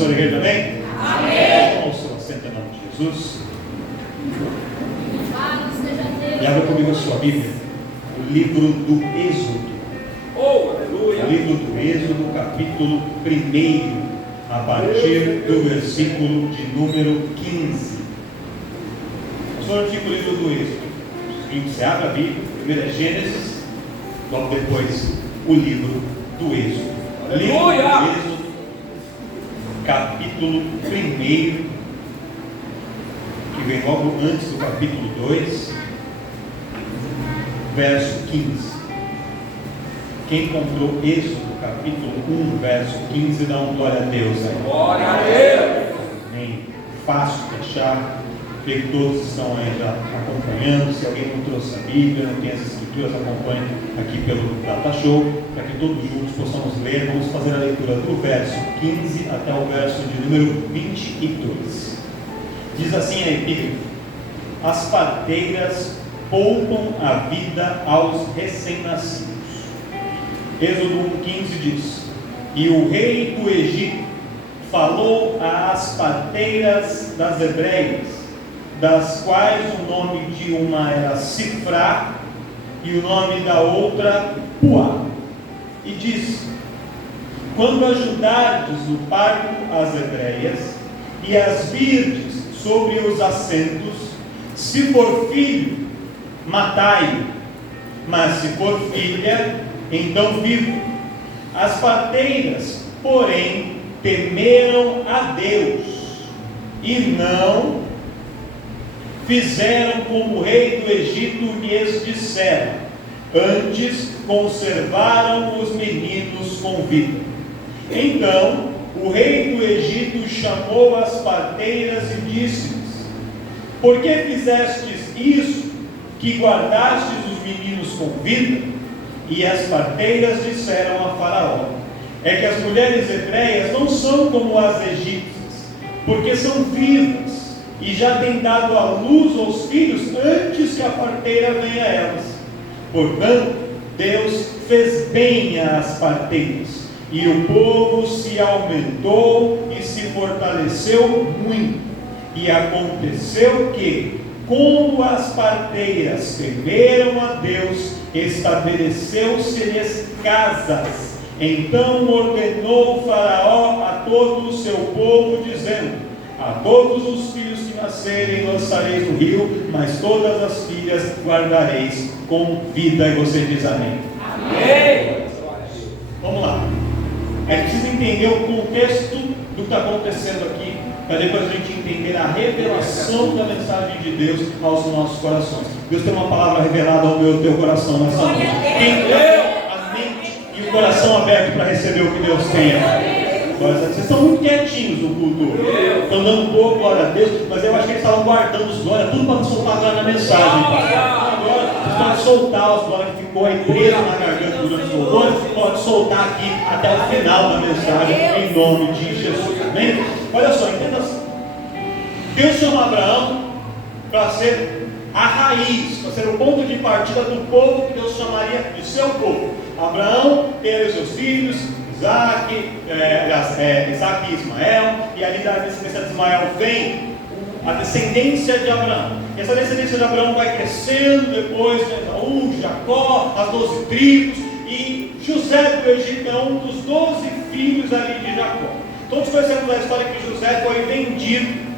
abençoe a igreja, amém? Amém. Toma o seu assento em nome de Jesus. Louvado seja Deus. E abra comigo a sua Bíblia, o livro do Êxodo. Oh, aleluia. O livro do Êxodo, capítulo 1, a partir do versículo de número 15. Nós vamos aqui o livro do Êxodo. Você abre a Bíblia, primeiro é Gênesis, logo depois o livro do Êxodo. Aleluia! Livro do Êxodo, capítulo 1, que vem logo antes do capítulo 2, verso 15. Quem encontrou Êxodo, capítulo 1, verso 15, dá um glória a Deus aí. Glória a Deus. Amém. Fácil de achar. Creio que todos estão aí já acompanhando. Se alguém não trouxe a Bíblia, não tem as escrituras, acompanhe aqui pelo Data Show, para que todos juntos possamos ler. Vamos fazer a leitura do verso 15 até o verso de número 22. Diz assim a epígrafe: as parteiras poupam a vida aos recém-nascidos. Êxodo 1,15 diz: e o rei do Egito falou às parteiras das hebreias, das quais o nome de uma era Sifrá e o nome da outra Puá, e disse: quando ajudardes no parto as hebreias e as virdes sobre os assentos, se for filho, matai-o, mas se for filha, então vivo. As parteiras, porém, temeram a Deus e não fizeram como o rei do Egito lhes dissera, antes conservaram os meninos com vida. Então o rei do Egito chamou as parteiras e disse-lhes: por que fizestes isso, que guardastes os meninos com vida? E as parteiras disseram a Faraó: é que as mulheres hebreias não são como as egípcias, porque são vivas e já têm dado à luz aos filhos antes que a parteira venha a elas. Portanto, Deus fez bem às parteiras, e o povo se aumentou e se fortaleceu muito. E aconteceu que, como as parteiras temeram a Deus, estabeleceu-se-lhes casas. Então ordenou Faraó a todo o seu povo, dizendo: a todos os filhos que nascerem lançareis no rio, mas todas as filhas guardareis com vida. E você diz amém. Amém. Vamos lá. A gente precisa entender o contexto do que está acontecendo aqui, para depois a gente entender a revelação da mensagem de Deus aos nossos corações. Deus tem uma palavra revelada ao meu e ao teu coração nessa noite. Quem tem a mente e o coração aberto para receber o que Deus tem? Vocês estão muito quietinhos no culto, estão dando pouco glória a Deus, mas eu acho que eles estavam guardando os glórias, tudo para soltar agora na mensagem. Agora, vocês podem soltar os glórias que ficou aí preso na garganta durante os louvores, pode soltar aqui até o final da mensagem, em nome de Jesus. Amém? Olha só, entenda assim. Deus chama Abraão para ser a raiz, para ser o ponto de partida do povo que Deus chamaria de seu povo. Abraão teve os seus filhos, Isaac e Ismael, e ali da descendência de Ismael vem a descendência de Abraão. E essa descendência de Abraão vai crescendo depois de Esaú, Jacó, as 12 tribos, e José do Egito é um dos 12 filhos ali de Jacó. Todos conhecemos a história que José foi vendido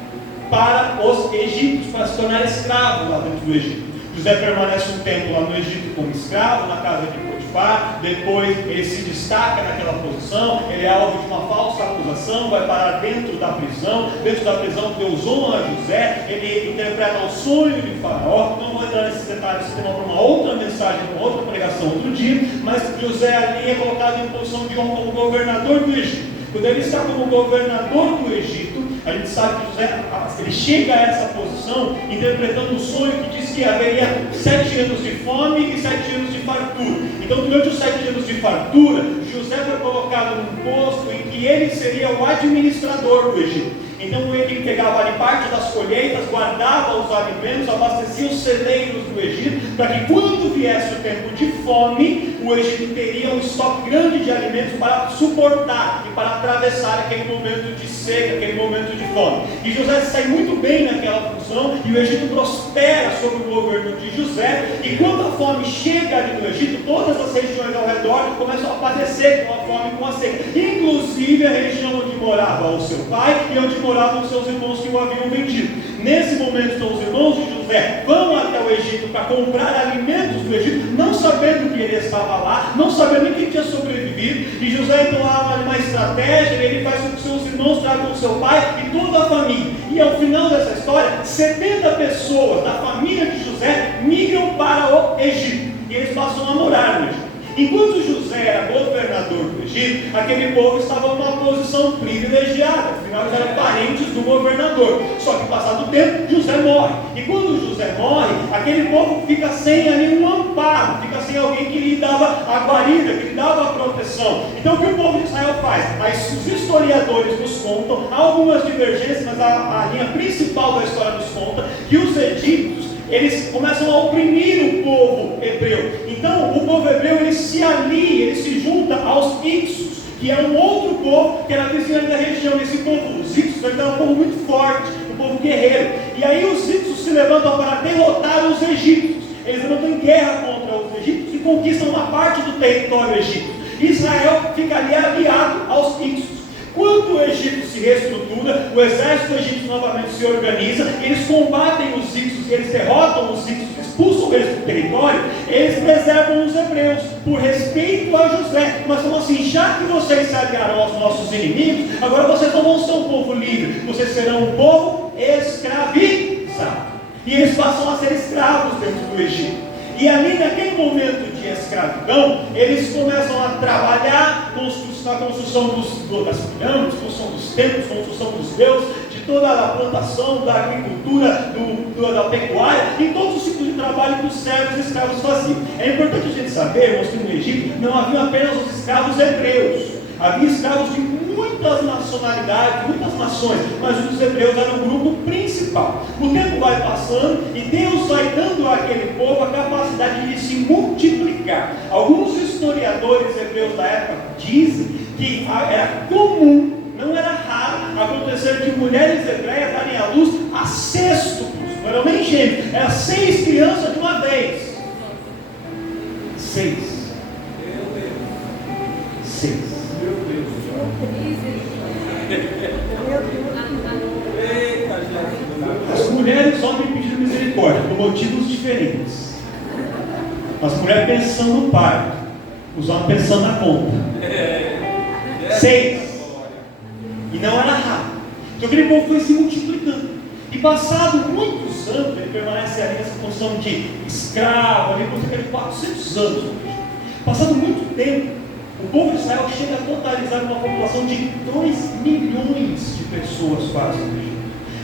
para os egípcios, para se tornar escravo lá dentro do Egito. José permanece um tempo lá no Egito como escravo, na casa de Potifar. Depois ele se destaca naquela posição, ele é alvo de uma falsa acusação, vai parar dentro da prisão. Dentro da prisão Deus honra José, ele interpreta o sonho de Faraó. Não vou entrar nesses detalhes, esse tema para uma outra mensagem, uma outra pregação outro dia. Mas José ali é colocado em posição de honra como governador do Egito. Quando ele está como governador do Egito, a gente sabe que José, ele chega a essa posição interpretando um sonho que diz que haveria 7 anos de fome e 7 anos de fartura. Então, durante os 7 anos de fartura, José foi colocado num posto em que ele seria o administrador do Egito. Então ele pegava ali parte das colheitas, guardava os alimentos, abastecia os celeiros do Egito, para que quando viesse o tempo de fome, o Egito teria um estoque grande de alimentos para suportar e para atravessar aquele momento de seca, aquele momento de fome. E José sai muito bem naquela função, e o Egito prospera sob o governo de José, e quando a fome chega ali no Egito, todas as regiões ao redor começam a padecer com a fome e com a seca, inclusive a região onde morava o seu pai e onde moravam os seus irmãos que o haviam vendido. Nesse momento, então, os irmãos de José vão até o Egito para comprar alimentos do Egito, não sabendo que ele estava lá, não sabendo nem que tinha sobrevivido. E José então arma uma estratégia, e ele faz com que seus irmãos tragam o seu pai e toda a família. E ao final dessa história, 70 pessoas da família de José migram para o Egito, e eles passam a morar no Egito. Enquanto José era governador do Egito, aquele povo estava numa posição privilegiada, afinal eles eram parentes do governador. Só que passado o tempo, José morre. E quando José morre, aquele povo fica sem ali um amparo, fica sem alguém que lhe dava a guarida, que lhe dava a proteção. Então o que o povo de Israel faz? Os historiadores nos contam, há algumas divergências, mas a linha principal da história nos conta que os egípcios, eles começam a oprimir o povo hebreu. Então o povo hebreu, ele se alia, ele se junta aos Ixos, que é um outro povo que era vizinho da região. Esse povo, os Ixos, era um povo muito forte, um povo guerreiro. E aí os Ixos se levantam para derrotar os egípcios. Eles levantam em guerra contra os egípcios e conquistam uma parte do território egípcio. Israel fica ali aliado aos Ixos. Quando o Egito se reestrutura, o exército egípcio novamente se organiza, eles combatem os Ixos, eles derrotam os Ixos, expulsam eles do território, eles preservam os hebreus, por respeito a José. Mas como assim, já que vocês se aliaram aos nossos inimigos, agora vocês não vão ser um povo livre, vocês serão um povo escravizado. E eles passam a ser escravos dentro do Egito. E ali naquele momento de escravidão, eles começam a trabalhar na construção das pirâmides, construção dos templos, construção dos deuses, de toda a plantação, da agricultura, da pecuária, e todos os tipos de trabalho que os servos e escravos faziam. É importante a gente saber, irmãos, que no Egito não havia apenas os escravos hebreus, havia escravos de muitas nacionalidades, muitas nações, mas os hebreus eram o grupo principal. O tempo vai passando e Deus vai dando àquele povo a capacidade de se multiplicar. Alguns historiadores hebreus da época dizem que era comum, não era raro, acontecer de mulheres hebreias darem à luz a sextuplos, não eram nem gêmeos, eram 6 crianças de uma vez. 6. 6. As mulheres só me pediram misericórdia por motivos diferentes. As mulheres pensando no parto, os homens pensando na conta. 6. E não era raro. Então aquele povo foi se multiplicando. E passado muitos anos, ele permanece ali nessa condição de escravo, ali por cerca de 400 anos. Passado muito tempo, o povo de Israel chega a totalizar uma população de 2 milhões de pessoas quase no Egito.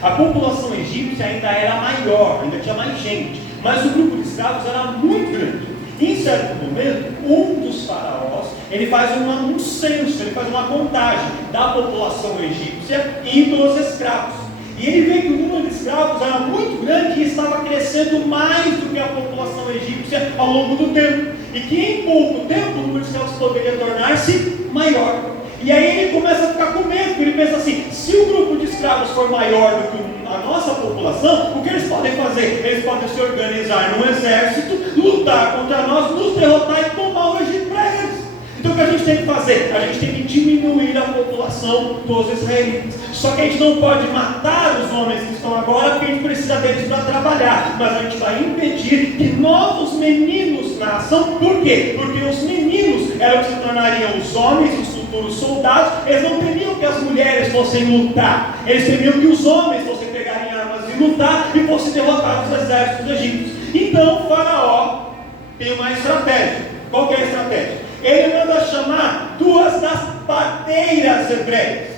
A população egípcia ainda era maior, ainda tinha mais gente, mas o grupo de escravos era muito grande. Em certo momento, um dos faraós, ele faz um censo, ele faz uma contagem da população egípcia e dos escravos. E ele vê que o número de escravos era muito grande e estava crescendo mais do que a população egípcia ao longo do tempo. E que em pouco tempo o número de escravos poderia tornar-se maior. E aí ele começa a ficar com medo, porque ele pensa assim: se o grupo de escravos for maior do que a nossa população, o que eles podem fazer? Eles podem se organizar num exército, lutar contra nós, nos derrotar e tomar o Egito para eles. Então o que a gente tem que fazer? A gente tem que diminuir a população dos israelitas. Só que a gente não pode matar os homens que estão agora, porque a gente precisa deles para trabalhar. Mas a gente vai impedir que novos meninos nasçam. Por quê? Porque os meninos eram que se tornariam os homens, os futuros soldados. Eles não temiam que as mulheres fossem lutar. Eles temiam que os homens fossem pegar em armas e lutar e fossem derrotar os exércitos egípcios. Então o faraó tem uma estratégia. Qual que é a estratégia? Ele manda chamar 2 das parteiras hebreias,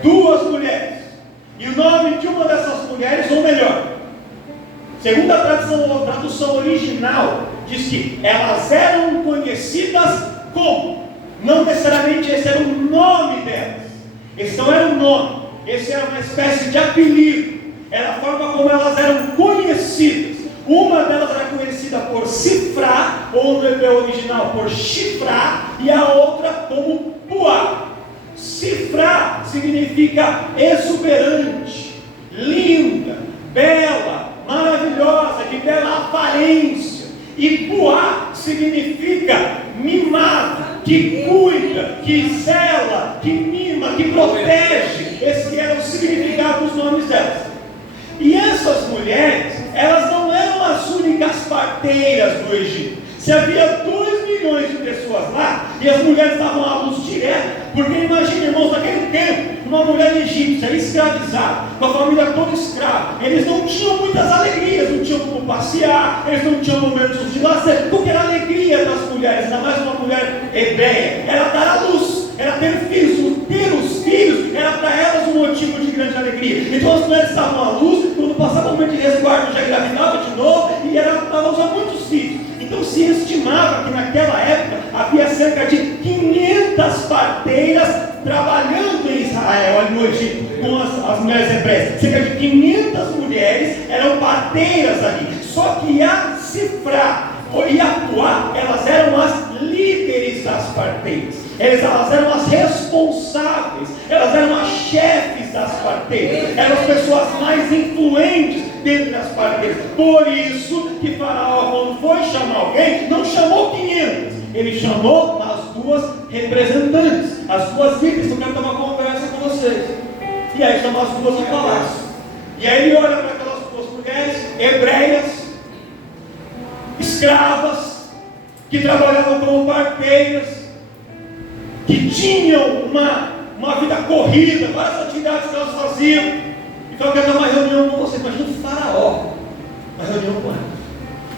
2 mulheres, e o nome de uma dessas mulheres, ou melhor, segundo a tradução original, diz que elas eram conhecidas como, não necessariamente esse era o nome delas, esse não era o nome, esse era uma espécie de apelido, era a forma como elas eram conhecidas. Uma delas era conhecida por Sifrá, ou no hebreu original por Shifrá, e a outra como Puá. Sifrá significa exuberante, linda, bela, maravilhosa, de bela aparência. E Puá significa mimado, que cuida, que zela, que mima, que protege. Esse era o significado dos nomes delas. E essas mulheres, elas não eram as únicas parteiras do Egito. Se havia 2 milhões de pessoas lá, e as mulheres davam à luz direto, porque imagine, irmãos, naquele tempo, uma mulher egípcia escravizada, com a família toda escrava, eles não tinham muitas alegrias, não tinham como passear, eles não tinham momentos de lazer. O que era a alegria das mulheres, ainda mais uma mulher hebreia, era dar à luz, era ter filhos. Ter os filhos era para elas um motivo de grande alegria. Então as mulheres estavam à luz, quando passava o momento de resguardo já engravidava de novo, e ela usava muitos filhos. Então se estimava que naquela época havia cerca de 500 parteiras trabalhando em Israel, ali no Egito, com as mulheres hebreias. Cerca de 500 mulheres eram parteiras ali. Só que a Sifrá e a Puá, elas eram as líderes das parteiras. Elas eram as responsáveis, elas eram as chefes das parteiras, eram as pessoas mais influentes dentre as parteiras. Por isso que Faraó, quando foi chamar alguém, não chamou 500, ele chamou as 2 representantes, as 2 líderes. Eu quero ter uma conversa com vocês. E aí chamou as 2 no palácio. E aí ele olha para aquelas 2 mulheres hebreias, escravas, que trabalhavam como parteiras, que tinham uma vida corrida, várias atividades que elas faziam. Então eu quero ter uma reunião com você. Imagina o Faraó, uma reunião com elas.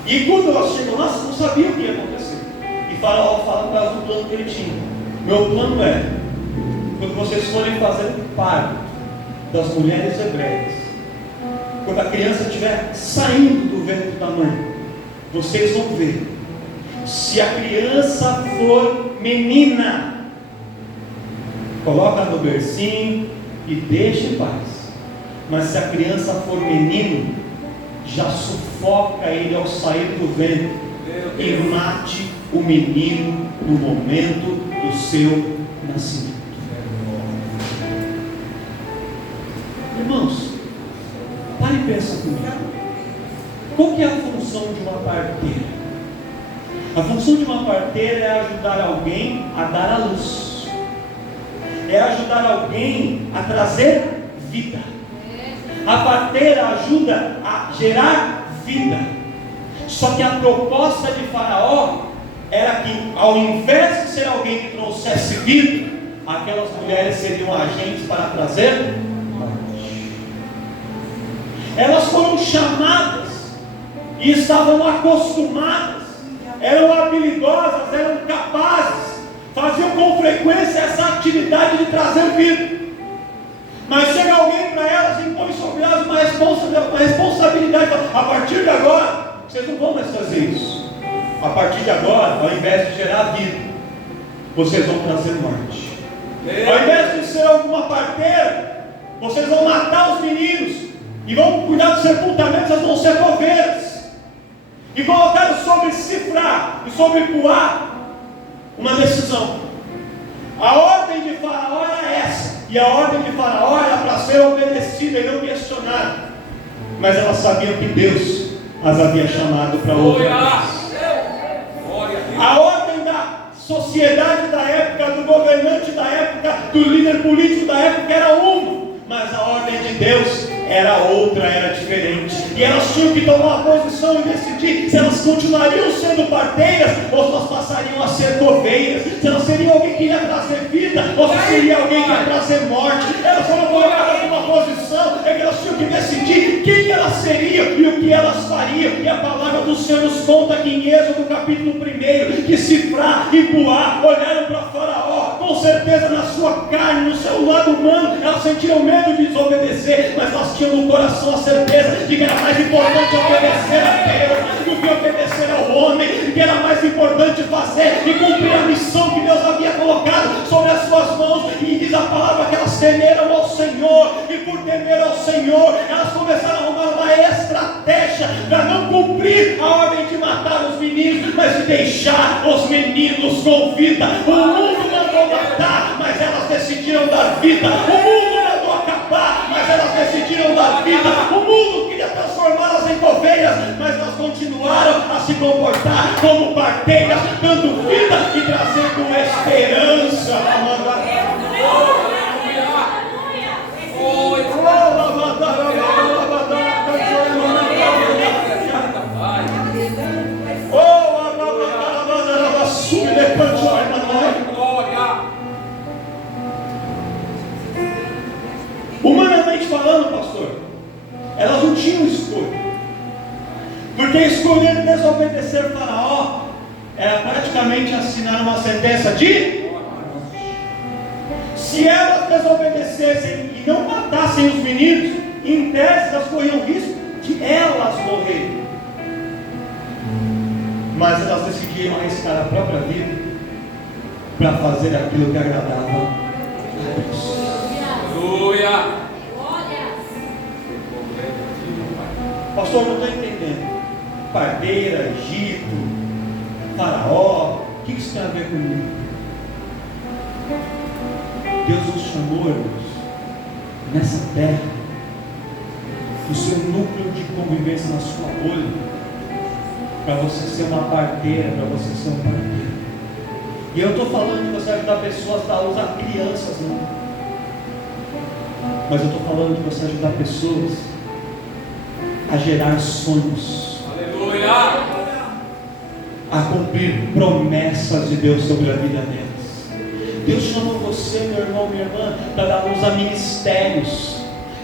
E quando elas chegam lá, não sabiam o que ia acontecer. E Faraó fala para elas o plano que ele tinha. Meu plano é, quando vocês forem fazer o parto das mulheres hebreias, quando a criança estiver saindo do ventre da mãe, vocês vão ver. Se a criança for menina, coloca no bercinho e deixa em paz. Mas se a criança for menino, já sufoca ele ao sair do ventre e mate o menino no momento do seu nascimento. Irmãos, pare e pensa comigo. Qual que é a função de uma parteira? A função de uma parteira é ajudar alguém a dar à luz, é ajudar alguém a trazer vida. A parteira ajuda a gerar vida. Só que a proposta de Faraó era que, ao invés de ser alguém que trouxesse vida, aquelas mulheres seriam agentes para trazer morte. Elas foram chamadas e estavam acostumadas, eram habilidosas, eram capazes, faziam com frequência essa atividade de trazer vida. Mas chega alguém para elas e impõe sobre elas uma responsabilidade. A partir de agora, vocês não vão mais fazer isso. A partir de agora, ao invés de gerar vida, vocês vão trazer morte. Ao invés de ser alguma parteira, vocês vão matar os meninos e vão cuidar dos sepultamentos, elas vão ser coveiras. E colocaram sobre Sifrá e sobre Puá uma decisão. A ordem de Faraó era essa, e a ordem de Faraó era para ser obedecida e não questionada. Mas elas sabiam que Deus as havia chamado para outra coisa. A ordem da sociedade da época, do governante da época, do líder político da época era uma, mas a ordem de Deus era outra, era diferente. E elas tinham que tomar uma posição e decidir se elas continuariam sendo parteiras ou se elas passariam a ser coveiras, se elas seriam alguém que ia trazer vida ou se seria alguém que ia trazer morte. Elas foram colocadas numa posição em que elas tinham que decidir quem elas seriam e o que elas fariam. E a palavra do Senhor nos conta aqui em Êxodo capítulo 1 que Sifrá e Puá olharam para Faraó, com certeza na sua carne, no seu lado humano, elas sentiram medo de desobedecer, mas elas tinham no coração a certeza de que era mais importante obedecer a Deus do que obedecer ao homem, que era mais importante fazer e cumprir a missão que Deus havia colocado sobre as suas mãos. E diz a palavra que elas temeram ao Senhor, cumprir a ordem de matar os meninos, mas de deixar os meninos com vida. O mundo mandou matar, mas elas decidiram dar vida. O mundo mandou acabar, mas elas decidiram dar vida. O mundo queria transformá-las em ovelhas, mas elas continuaram a se comportar como parteiras, dando vida e trazendo esperança. Humanamente falando, pastor, elas não tinham escolha, porque escolher desobedecer Faraó era praticamente assinar uma sentença de morte. Se elas desobedecessem e não matassem os meninos, em tese elas corriam risco de elas morrerem, mas elas decidiram arriscar a própria vida para fazer aquilo que agradava a Deus. Aleluia! Pastor, não estou entendendo. Parteira, Egito, Faraó, o que isso tem a ver comigo? Deus nos chamou, irmãos, nessa terra, no seu núcleo de convivência, na sua bolha, para você ser uma parteira, para você ser um parteiro. E eu estou falando de você ajudar pessoas a dar luz a crianças, não. Mas eu estou falando de você ajudar pessoas a gerar sonhos. Aleluia! A cumprir promessas de Deus sobre a vida delas. Deus chamou você, meu irmão, minha irmã, para dar luz a ministérios.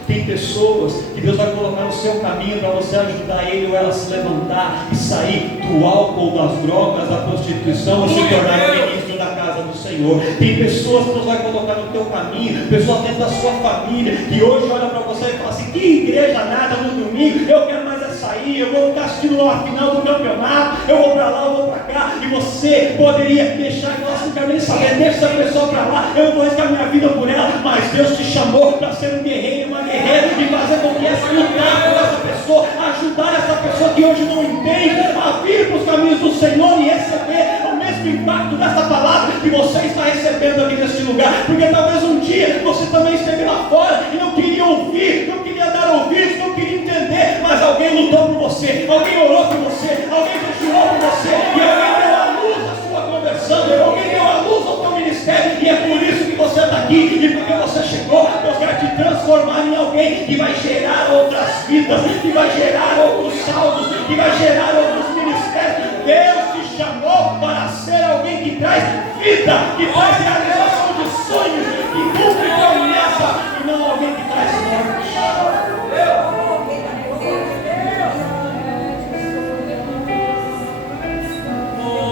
Tem pessoas que Deus vai colocar no seu caminho para você ajudar ele ou ela a se levantar e sair do álcool, das drogas, da prostituição e se tornar ministro da casa do Senhor. Tem pessoas que Deus vai colocar no teu caminho, pessoas dentro da sua família, que hoje olham para você e falam assim: que igreja nada no domingo, eu quero mais é sair, eu vou ficar assistindo lá a final do campeonato, eu vou para lá, eu vou para cá. E você poderia deixar e falar assim: não quero nem saber, deixa essa pessoa para lá, eu vou arriscar minha vida por ela. Mas Deus te chamou para ser um guerreiro, uma guerreira, e fazer com que essa lutar por essa pessoa, ajudar essa pessoa que hoje não entende a vir para os caminhos do Senhor e receber o mesmo impacto dessa palavra que você está recebendo aqui neste lugar. Porque talvez um dia você também esteve lá fora e não queria ouvir, não queria dar ouvidos, não queria entender, mas alguém lutou por você, alguém orou por você, alguém jejuou por você, e alguém deu a luz à sua conversão, alguém deu a luz ao teu ministério, e é por isso que você está aqui, e porque você chegou. Deus quer te transformar em alguém que vai gerar outras vidas, que vai gerar outros salvos, que vai gerar outros ministérios. Deus te chamou para ser alguém que traz vida, que traz realização de sonhos, que cumpre promessa, e não alguém que traz morte.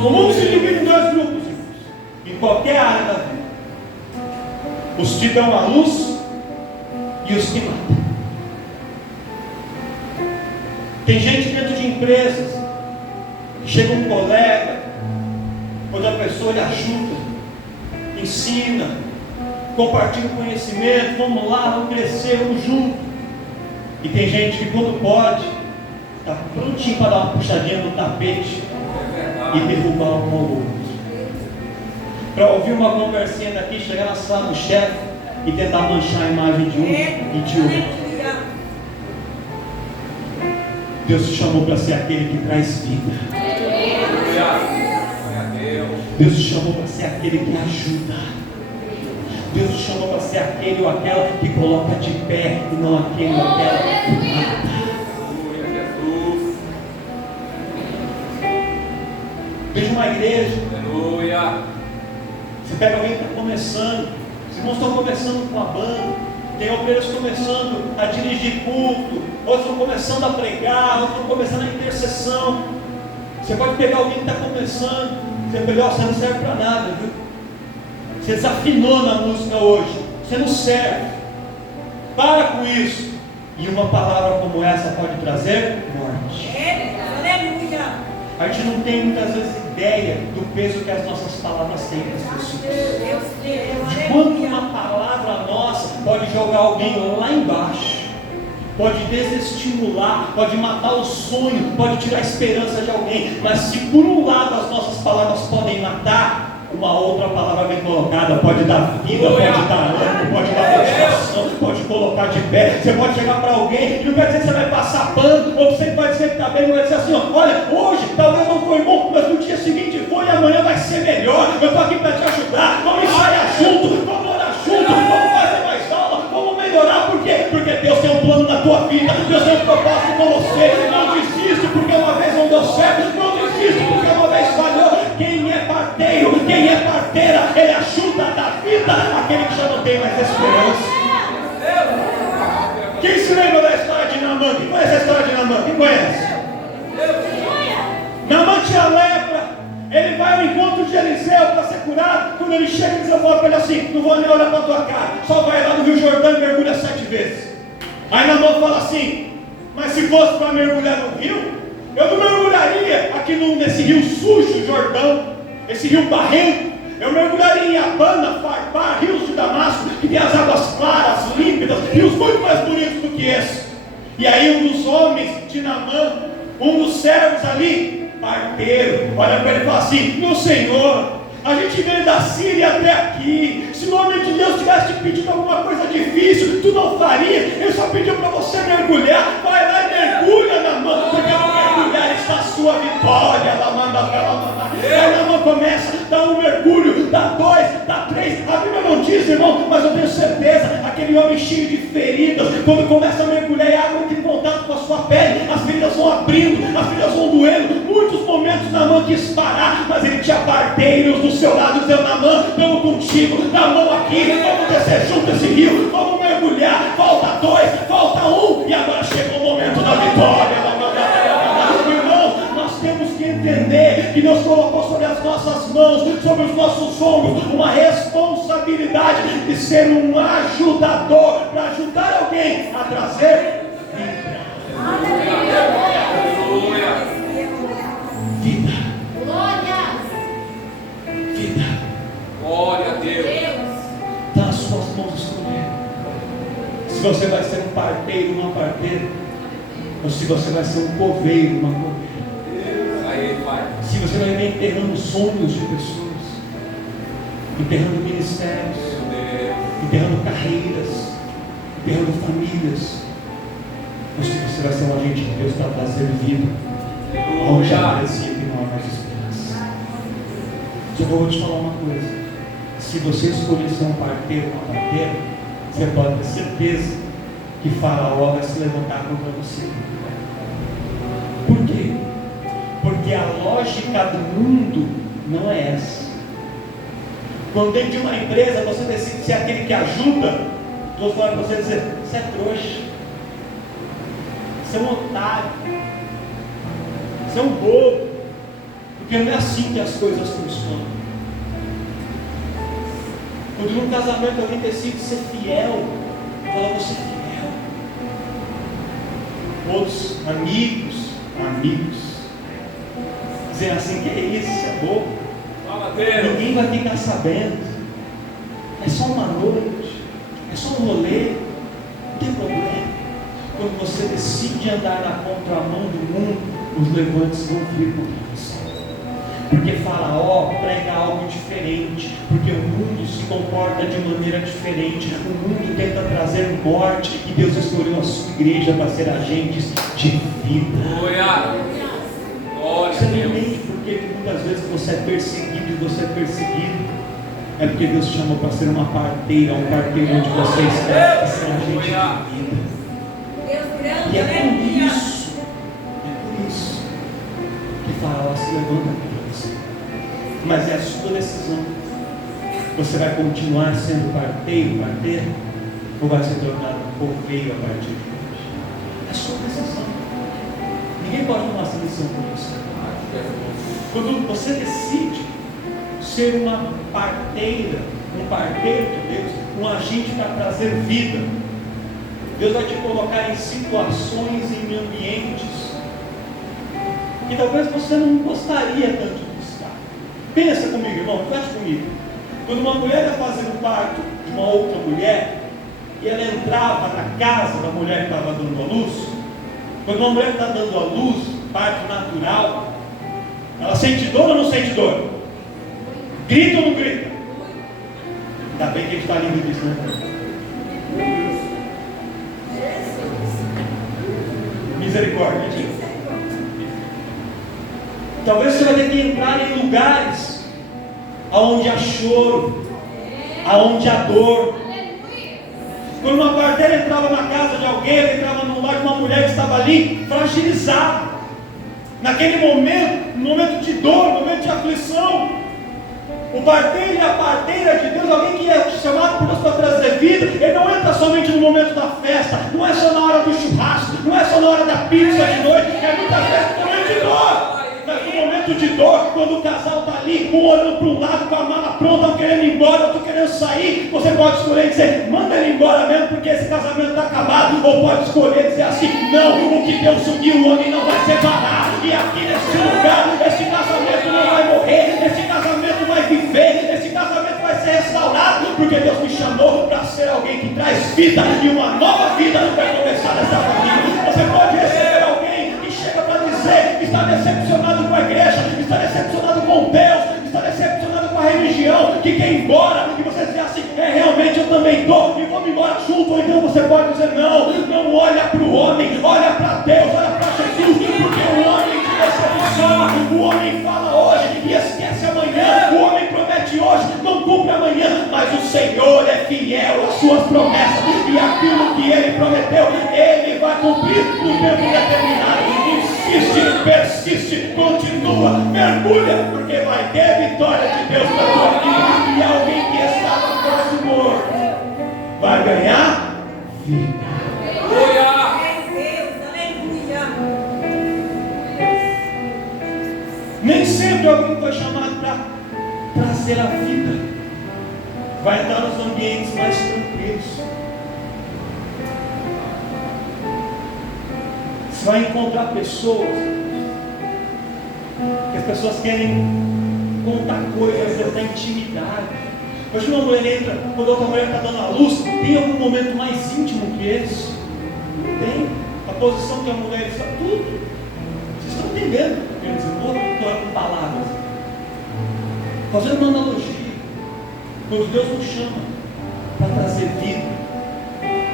O mundo se divide em dois grupos, em qualquer área da vida: os que dão a luz e os que matam. Tem gente dentro de empresas que chega um colega, outra pessoa lhe ajuda, ensina, compartilha o conhecimento, vamos lá, vamos crescer, vamos junto. E tem gente que quando pode, está prontinho para dar uma puxadinha no tapete e derrubar um ao outro. Para ouvir uma conversinha daqui, chegar na sala do chefe e tentar manchar a imagem de um e de outro. Deus te chamou para ser aquele que traz vida. Deus te chamou para ser aquele que ajuda. Deus te chamou para ser aquele ou aquela que coloca de pé e não aquele ou aquela que mata. Veja uma igreja. Você pega alguém que está começando, os irmãos estão começando com a banda, tem obreiros começando a dirigir culto, outros estão começando a pregar, outros estão começando a intercessão. Você pode pegar alguém que está começando, você pegar, você não serve para nada, viu? Você desafinou na música hoje, você não serve. Para com isso. E uma palavra como essa pode trazer morte. A gente não tem muitas vezes ideia do peso que as nossas palavras têm para as pessoas. De quanto uma palavra nossa pode jogar alguém lá embaixo. pode desestimular, pode matar o sonho, pode tirar a esperança de alguém. Mas se por um lado as nossas palavras podem matar, uma outra palavra bem colocada pode dar vida, pode dar ânimo, pode dar motivação, pode colocar de pé. Você pode chegar para alguém, e não quer dizer que você vai passar pano, ou você vai dizer que está bem, não vai dizer assim, olha, hoje talvez não foi bom, mas no dia seguinte foi, e amanhã vai ser melhor. Eu estou aqui para te ajudar, vamos ensaiar junto, vamos orar junto, vamos fazer mais aula, vamos melhorar. Por quê? Porque Deus tem um plano na tua vida, Deus tem um propósito com você. Não desiste porque uma vez não deu certo, não desiste porque uma vez falhou. Quem é parteiro, quem é parteira, ele ajuda a dar vida àquele que já não tem mais esperança. Quem se lembra da história de Naamã? Quem conhece a história de Naamã? Quem conhece? Naamã tinha lepra. Ele vai ao encontro de Eliseu para ser curado. Quando ele chega, Eliseu fala para ele assim: não vou nem olhar para a tua cara, só vai lá no Rio Jordão e mergulha 7 vezes. Aí Naamã fala assim: mas se fosse para mergulhar no rio, eu não mergulharia aqui nesse rio sujo, Jordão, esse rio barrento. Eu mergulharia em Abana, Farpar, rios de Damasco, que tem as águas claras, límpidas, rios muito mais bonitos do que esse. E aí um dos homens de Naamã, um dos servos ali, parteiro, olha para ele e fala assim: meu senhor, a gente veio da Síria até aqui. Se o homem de Deus tivesse te pedido alguma coisa difícil, tu não faria. Ele só pediu para você mergulhar. Vai lá e mergulha, Naamã, porque no mergulhar está a sua vitória. Ela manda. Aí Naamã começa, dá um mergulho, dá 2, dá 3. A Bíblia não diz, irmão, mas eu tenho certeza, aquele homem cheio de feridas, quando começa a mergulhar, a água entra em contato com a sua pele, as feridas vão abrindo, as feridas vão doendo. Muitos momentos Naamã quis parar, mas ele tinha parteiros do seu lado, dizendo: Naamã, estamos contigo, dá a mão aqui, vamos descer junto esse rio, vamos mergulhar. Falta 2, falta 1, e agora chegou o momento da vitória. Irmãos, nós temos que entender que Deus colocou sobre as nossas mãos, sobre os nossos ombros, uma responsabilidade de ser um ajudador, para ajudar alguém a trazer vida. Vida. Vida. Glória a Deus. Está nas suas mãos escolher. Se você vai ser um parteiro, uma parteira, ou se você vai ser um coveiro, uma coveira. Aí, Pai. Se você vai ver enterrando sonhos de pessoas, enterrando ministérios, enterrando carreiras, enterrando famílias, ou se você vai ser um agente de Deus para trazer vida onde já parecia que não há mais esperança. Só que eu vou te falar uma coisa: se você escolher ser um parteiro, uma parteira, você pode ter certeza que Faraó vai se levantar contra você. Por quê? Porque a lógica do mundo não é essa. Quando dentro de uma empresa você decide ser aquele que ajuda, estou falando para você dizer: você é trouxa, você é um otário, você é um bobo, porque não é assim que as coisas funcionam. Quando num casamento alguém decide ser fiel, fala: você é fiel. Outros amigos, dizem assim: que é isso, você é bobo, ninguém vai ficar sabendo, é só uma noite, é só um rolê, não tem problema. Quando você decide andar na contramão do mundo, os levantes vão vir contra você. Porque Faraó prega algo diferente, porque o mundo se comporta de maneira diferente, o mundo tenta trazer morte, e Deus escolheu a sua igreja para ser agentes de vida. Você não entende por que muitas vezes você é perseguido e você é perseguido? É porque Deus te chamou para ser uma parteira, um parteiro onde você está, para ser agente de vida. E é por isso que Faraó se levanta contra você. Mas é a sua decisão. Você vai continuar sendo parteiro, parteira, ou vai se tornar um coveiro a partir de hoje? É a sua decisão. Ninguém pode tomar essa decisão por você. Quando você decide ser uma parteira, um parteiro de Deus, um agente para trazer vida, Deus vai te colocar em situações, em ambientes que talvez você não gostaria tanto de estar. Pensa comigo, irmão, fecha comigo. Quando uma mulher está fazendo parto de uma outra mulher, e ela entrava na casa da mulher que estava dando a luz. Quando uma mulher está dando a luz, parto natural, ela sente dor ou não sente dor? Grita ou não grita? Ainda bem que a gente está livre disso, né? Misericórdia. Talvez você vai ter que entrar em lugares onde há choro, onde há dor. Quando uma parteira entrava na casa de alguém, ela entrava no lar de uma mulher que estava ali fragilizada. Naquele momento de dor, momento de aflição, o parteiro e a parteira de Deus, alguém que é chamado por Deus para trazer vida, ele não entra somente no momento da festa, não é só na hora do churrasco, não é só na hora da pizza de noite, é muitas vezes no momento de dor. Mas no momento de dor, quando o casal está ali, um olhando para um lado com a mala pronta, um querendo ir embora, outro querendo sair, você pode escolher dizer, manda ele embora mesmo, porque esse casamento está acabado, ou pode escolher dizer assim, não, o que Deus uniu, o homem não vai separar, e aqui nesse lugar, esse casamento não vai morrer, esse casamento vai viver, esse casamento vai ser restaurado, porque Deus me chamou para ser alguém que traz vida, e uma nova vida vai começar nessa família. Você pode receber alguém que chega para dizer que está decepcionado com a igreja, está decepcionado com Deus, está decepcionado com a religião, que quer ir embora, e você diz assim, realmente eu também estou, e vamos embora junto. Ou então você pode dizer, não olha para o homem, olha para Deus, olha para Jesus, porque o homem te decepciona, o homem fala hoje e esquece amanhã, o homem promete hoje, não cumpre amanhã, mas o Senhor é fiel às suas promessas, e aquilo que Ele prometeu, Ele vai cumprir no tempo determinado. Insiste, persiste, continua, mergulha, porque vai ter vitória de Deus na tua vida, e alguém que estava próximo vai ganhar vida. Nem sempre alguém foi chamado para trazer a vida, vai entrar nos ambientes mais tranquilos. Você vai encontrar pessoas, que as pessoas querem contar coisas da intimidade. Hoje uma mulher entra, quando outra mulher está dando a luz, tem algum momento mais íntimo que esse? Não tem. A posição que a mulher está, tudo. Vocês estão entendendo o que eu dizer? Não estou com palavras. Fazendo uma analogia, quando Deus nos chama para trazer vida,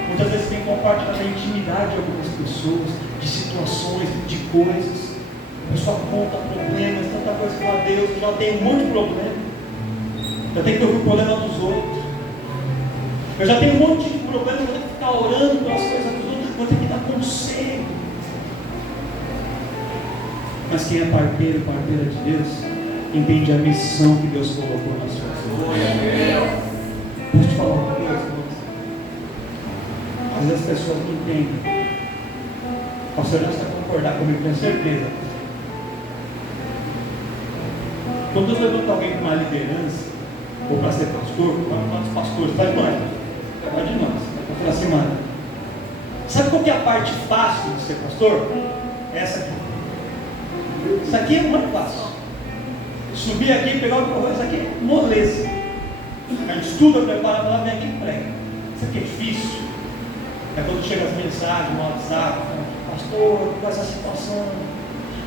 muitas vezes tem compartilhado a intimidade de algumas pessoas, de situações, de coisas. A pessoa conta problemas, tanta coisa que fala, Deus, eu já tenho muito problema. Eu tenho que ouvir o problema dos outros. Eu já tenho um monte de problema, eu tenho que ficar orando pelas coisas dos outros, eu tenho que dar conselho. Mas quem é parteiro e parteira de Deus, entende a missão que Deus colocou na sua vida. Deixa eu te falar uma coisa, irmãos. Às vezes as pessoas não entendem. O pastor não está concordar comigo, tenho certeza. Quando Deus levanta alguém para uma liderança, ou para ser pastor, quantos pastores? Faz mais, vai de nós. Vou falar assim, mano. Sabe qual que é a parte fácil de ser pastor? Essa aqui. Isso aqui é muito fácil. Subir aqui, pegar o microfone, isso aqui é moleza. A gente estuda, prepara a palavra, vem aqui e prega. Isso aqui é difícil. É quando chega as mensagens no WhatsApp, pastor, estou com essa situação,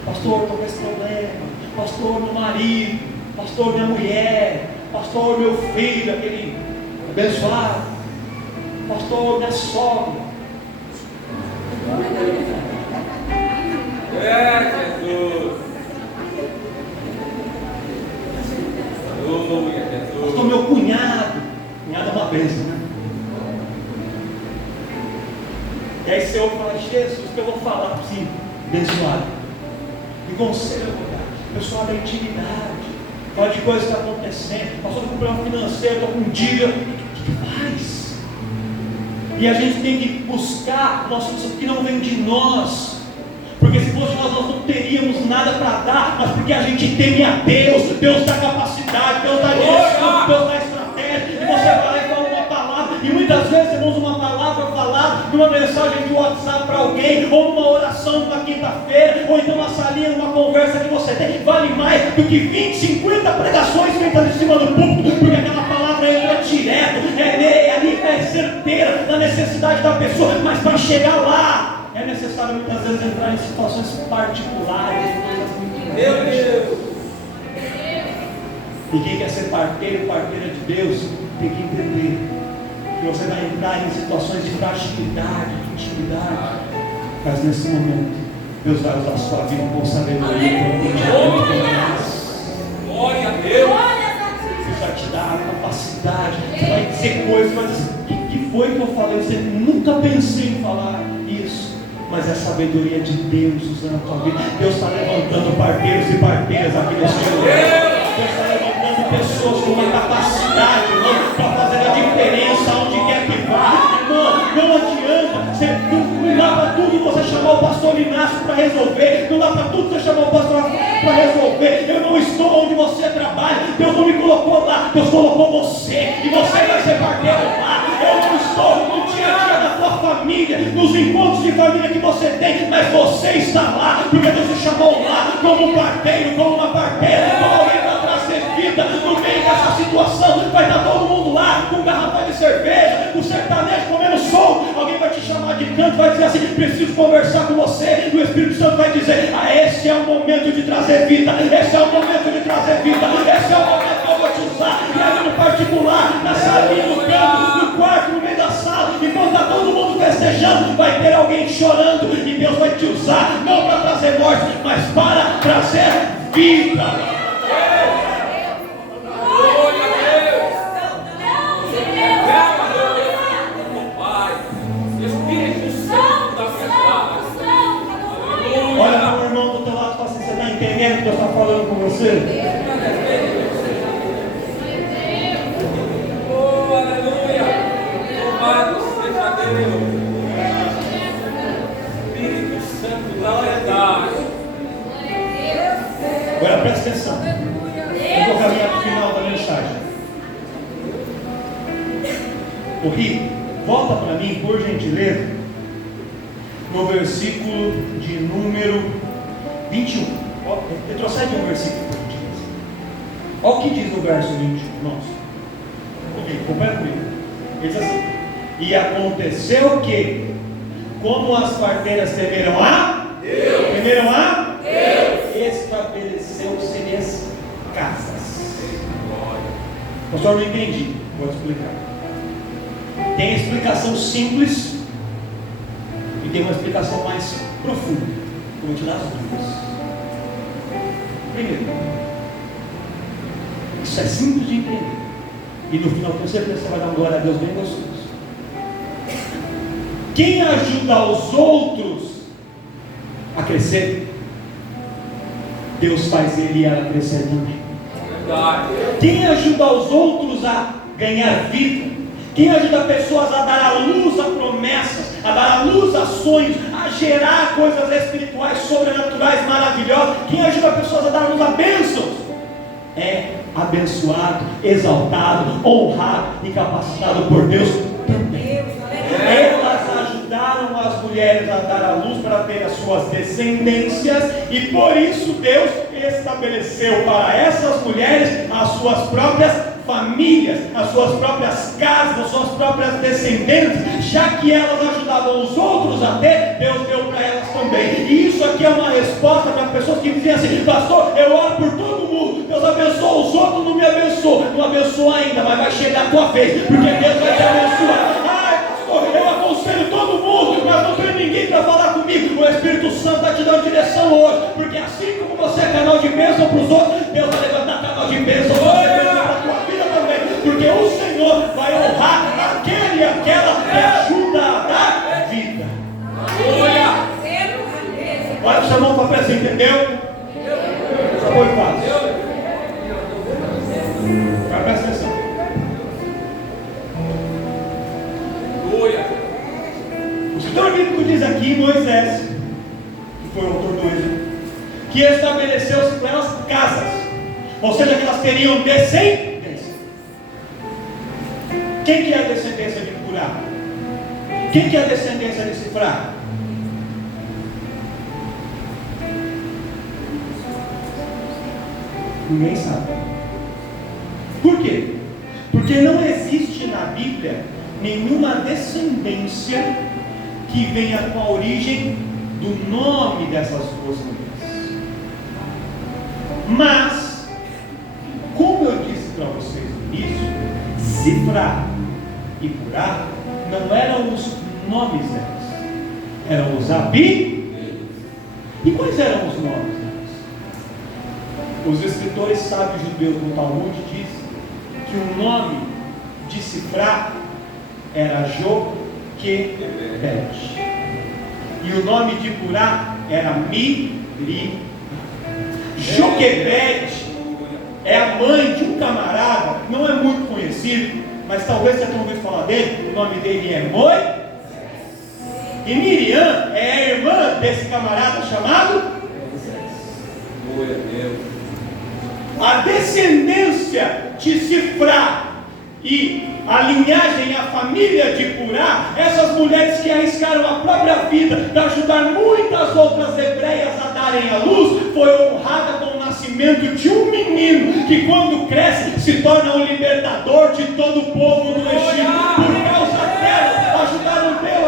pastor, estou com esse problema, pastor, meu marido, pastor, minha mulher, pastor, meu filho, aquele abençoado, pastor, minha sogra. Jesus. Aleluia, Jesus. Pastor, meu cunhado é uma bênção, né? E aí você ouve e fala, Jesus, o que eu vou falar para você, abençoado? Que conselho eu vou dar? Pessoal da intimidade, fala de coisas que estão acontecendo, passou com um problema financeiro, estou com um dívida, o que faz? E a gente tem que buscar nossa solução que não vem de nós, porque se fosse nós não teríamos nada para dar, mas porque a gente teme a Deus, Deus dá capacidade, Deus dá direção, Deus dá estratégia, e você vai lá e fala uma palavra, e muitas vezes temos uma palavra falada, numa mensagem de WhatsApp para alguém, ou numa oração numa quinta-feira, ou então na salinha, numa conversa que você tem, vale mais do que 20, 50 pregações feitas em cima do púlpito, porque aquela palavra entra direto, ali é certeira, na necessidade necessidade da pessoa, mas para chegar lá, é necessário muitas vezes entrar em situações particulares, Meu Deus. E quem quer ser parteiro, parteira de Deus, tem que entender que você vai entrar em situações de fragilidade, de intimidade, mas nesse momento, Deus vai usar a sua vida com sabedoria, Glória a Deus. Deus vai te dar a capacidade, você vai dizer coisas, vai dizer, o que foi que eu falei? Você nunca pensei em falar isso, mas é a sabedoria de Deus usando a tua vida. Deus está levantando parteiros e parteiras aqui neste lugar. Deus está levantando pessoas com uma capacidade, irmão, para fazer a diferença onde quer que vá. Irmão, não adianta, não dá para tudo você chamar o pastor Inácio para resolver, não dá para tudo você chamar o pastor para resolver. Eu não estou onde você trabalha, Deus não me colocou lá, Deus colocou você, e você vai ser parteiro lá. Eu não estou no dia a dia da tua família, nos encontros de família que você tem, mas você está lá, porque Deus te chamou lá como um parteiro, como uma parteira, como alguém para trazer vida no meio dessa situação. Vai estar todo mundo lá com garrafa de cerveja, com sertanejo comendo som. Alguém vai te chamar de canto, vai dizer assim: preciso conversar com você. E o Espírito Santo vai dizer: esse é o momento de trazer vida, esse é o momento de trazer vida, esse é o momento que eu vou te usar. E aí no particular, na salinha, no canto, no quarto, no meio da sala, enquanto está todo mundo festejando, vai ter alguém chorando, e Deus vai te usar, não para trazer morte, mas para trazer vida. Olha para o irmão do teu lado e fala assim: você está entendendo o que Deus está falando com você? Oh, aleluia. Louvado seja Deus. Espírito Santo da verdade. Agora presta atenção. Eu vou caminhar para o final da mensagem. O Rico, volta para mim, por gentileza, no versículo de número 21. Retrocede um versículo, por gentileza. Olha o que diz no verso 21, irmãos. Acompanha comigo. Ele diz assim: e aconteceu que, como as parteiras temeram a Deus, estabeleceu-se as casas. Pastor, não entendi. Vou te explicar. Tem a explicação simples e tem uma explicação mais profunda. Vou te dar as duas. Primeiro, isso é simples de entender, e no final com certeza você vai dar uma glória a Deus bem gostoso. Quem ajuda os outros a crescer, Deus faz ele e ela crescer também. Quem ajuda os outros a ganhar vida, quem ajuda pessoas a dar à luz a promessas, a dar à luz a sonhos, a gerar coisas espirituais, sobrenaturais, maravilhosas, quem ajuda pessoas a dar à luz a bênçãos, é abençoado, exaltado, honrado e capacitado por Deus também. Elas ajudaram as mulheres a dar à luz para ter as suas descendências, e por isso Deus estabeleceu para essas mulheres as suas próprias famílias, as suas próprias casas, as suas próprias descendências. Já que elas ajudavam os outros a ter, Deus deu para elas também. E isso aqui é uma resposta para pessoas que dizem assim: pastor, eu oro por todo mundo, Deus abençoa os outros, não me abençoa. Não abençoa ainda, mas vai chegar a tua vez, porque Deus vai te abençoar. Ai, pastor, eu aconselho todo mundo, mas não tem ninguém para falar comigo. O Espírito Santo está te dando direção hoje, porque assim como você é canal de bênção para os outros, Deus vai levantar canal de bênção para a tua vida também, porque o Senhor vai honrar aquele e aquela que ajuda a dar vida. Olha o seu irmão para frente, você entendeu? Só foi fácil. Presta atenção. O escritor bíblico diz aqui: Moisés, que foi o autor do Êxodo, que estabeleceu-se com elas casas, ou seja, que elas teriam descendência. Quem que é a descendência de Curá? Quem que é a descendência de Cifrá? Ninguém sabe. Por quê? Porque não existe na Bíblia nenhuma descendência que venha com a origem do nome dessas duas mulheres. Mas, como eu disse para vocês no início, Zifra e Purá não eram os nomes delas, eram os Abi. E quais eram os nomes delas? Os escritores sábios judeus do Talmud dizem que o nome de Zifra era Joquebed, e o nome de Purá era Miri. Joquebed é a mãe de um camarada, não é muito conhecido, mas talvez você tenha ouvido falar dele. O nome dele é Moisés. E Miriam é a irmã desse camarada chamado Moisés. A descendência de Zifra e a linhagem, a família de Purá, essas mulheres que arriscaram a própria vida para ajudar muitas outras hebreias a darem à luz, foi honrada com o nascimento de um menino que, quando cresce, se torna o libertador de todo o povo do Egito. Por causa dela,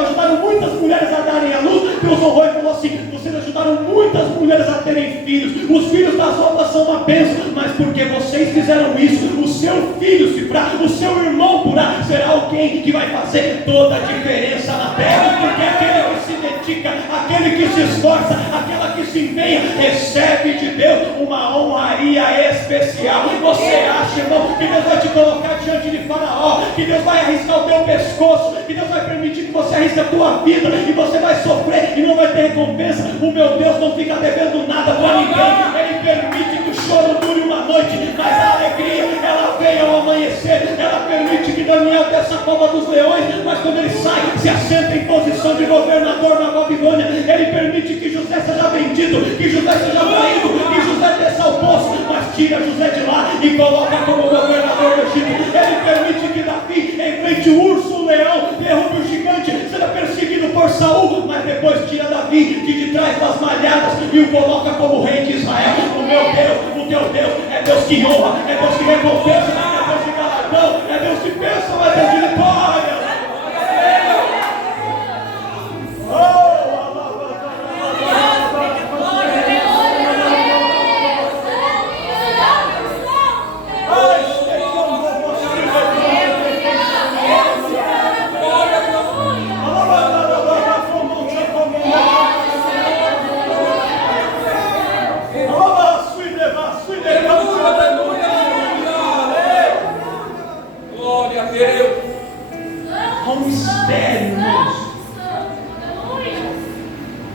ajudaram muitas mulheres a darem à luz. Deus honrou e falou assim: vocês ajudaram muitas mulheres a terem filhos. Os filhos das outras são uma bênção, mas porque vocês fizeram isso, o seu filho Zifra, o seu irmão Purá, será alguém que vai fazer toda a diferença na terra. Porque aquele que se dedica, aquele que se esforça, aquela que se empenha, recebe de Deus uma honraria especial. Você acha, irmão, que Deus vai te colocar diante de Faraó, que Deus vai arriscar o teu pescoço, que Deus vai permitir que você arrisque a tua vida e você vai sofrer e não vai ter recompensa? O meu Deus não fica devendo nada para ninguém. Ele permite que o choro dure uma noite, mas a alegria, ela vem ao amanhecer. Ela permite que Daniel desça a cova dos leões, mas quando ele sai, se assenta em posição de governador na Babilônia. Ele permite que José seja vendido, que José seja traído, que José desça ao poço, mas tira José de lá e coloca como governador do Egito. Ele permite que Davi enfrente o urso, o leão, derrube o gigante, seja perseguido por Saul, mas depois tira Davi de trás das malhadas e o coloca como rei de Israel. O meu Deus, o teu Deus, é Deus que honra, é Deus que recompensa, é Deus de galardão, é Deus que pensa, é Deus de vitória.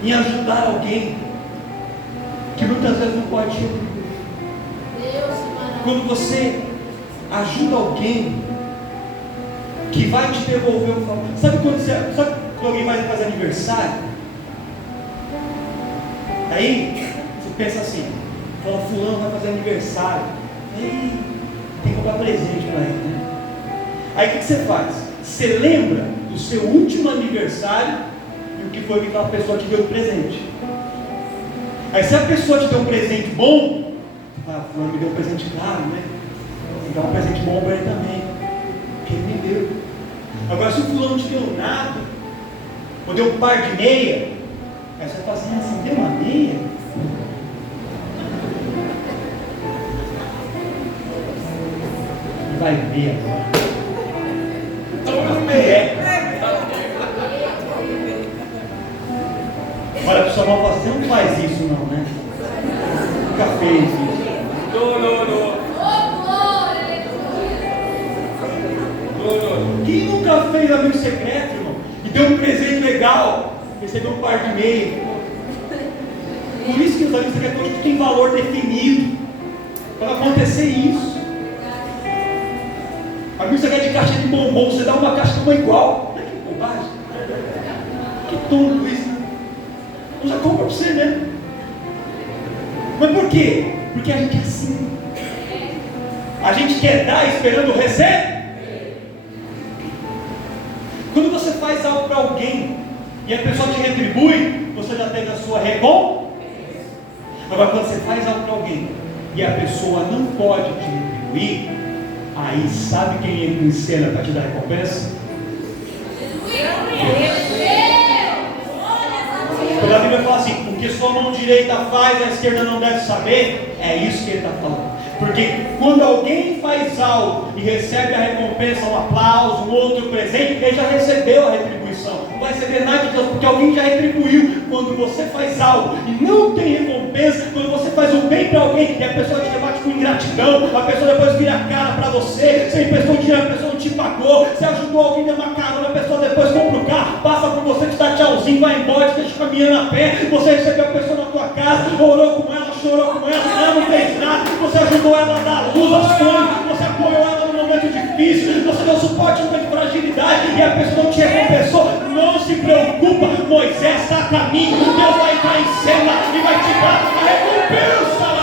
Em ajudar alguém que muitas vezes não pode retribuir. Quando você ajuda alguém que vai te devolver o favor. Sabe quando alguém vai fazer aniversário? Aí você pensa assim, fala, fulano vai fazer aniversário. Ei, tem que comprar presente para ele, né? Aí o que você faz? Você lembra do seu último aniversário e o que foi que aquela pessoa te deu de presente. Aí se a pessoa te deu um presente bom, fulano me deu um presente caro, né? Tem que dar um presente bom para ele também, porque ele me deu. Agora se o fulano não te deu nada, ou deu um par de meia, aí você fala assim, você deu uma meia? E vai ver agora. Olha para o seu irmão e fala, você não faz isso não, né? Nunca fez isso. Quem nunca fez amigo secreto, irmão? E deu um presente legal, recebeu um par de meia. Por isso que os amigos secretos hoje têm valor definido para acontecer isso. Amigo secreto de caixa de bombom, você dá uma caixa de uma igual. Olha que bobagem. Que tonto isso. Eu já compro para você, né? Mas por quê? Porque a gente é assim. A gente quer dar esperando receber. Quando você faz algo para alguém e a pessoa te retribui, você já teve a sua recompensa. Agora, quando você faz algo para alguém e a pessoa não pode te retribuir, aí sabe quem entra em cena para te dar recompensa? Quando a Bíblia fala assim, o que sua mão direita faz, a esquerda não deve saber, é isso que ele está falando. Porque quando alguém faz algo e recebe a recompensa, um aplauso, um outro presente, ele já recebeu a retribuição. Não vai receber nada de Deus, porque alguém já retribuiu. Quando você faz algo e não tem recompensa, quando você faz um bem para alguém e a pessoa te debate com ingratidão, a pessoa depois vira a cara para você, você emprestou dinheiro, a pessoa não te pagou, você ajudou alguém, deu uma carona, a pessoa depois compra o carro, passa por você, te dá tchauzinho, vai embora, te deixa caminhando a pé, você recebeu a pessoa na tua casa, orou com ela, chorou com ela, ela não fez nada, você ajudou ela a dar luz aos sonhos, você apoiou ela no momento difícil, você deu suporte no momento de fragilidade e a pessoa não te recompensou. Não se preocupa, Moisés está a caminho, Deus vai entrar em cena e vai te dar a recompensa.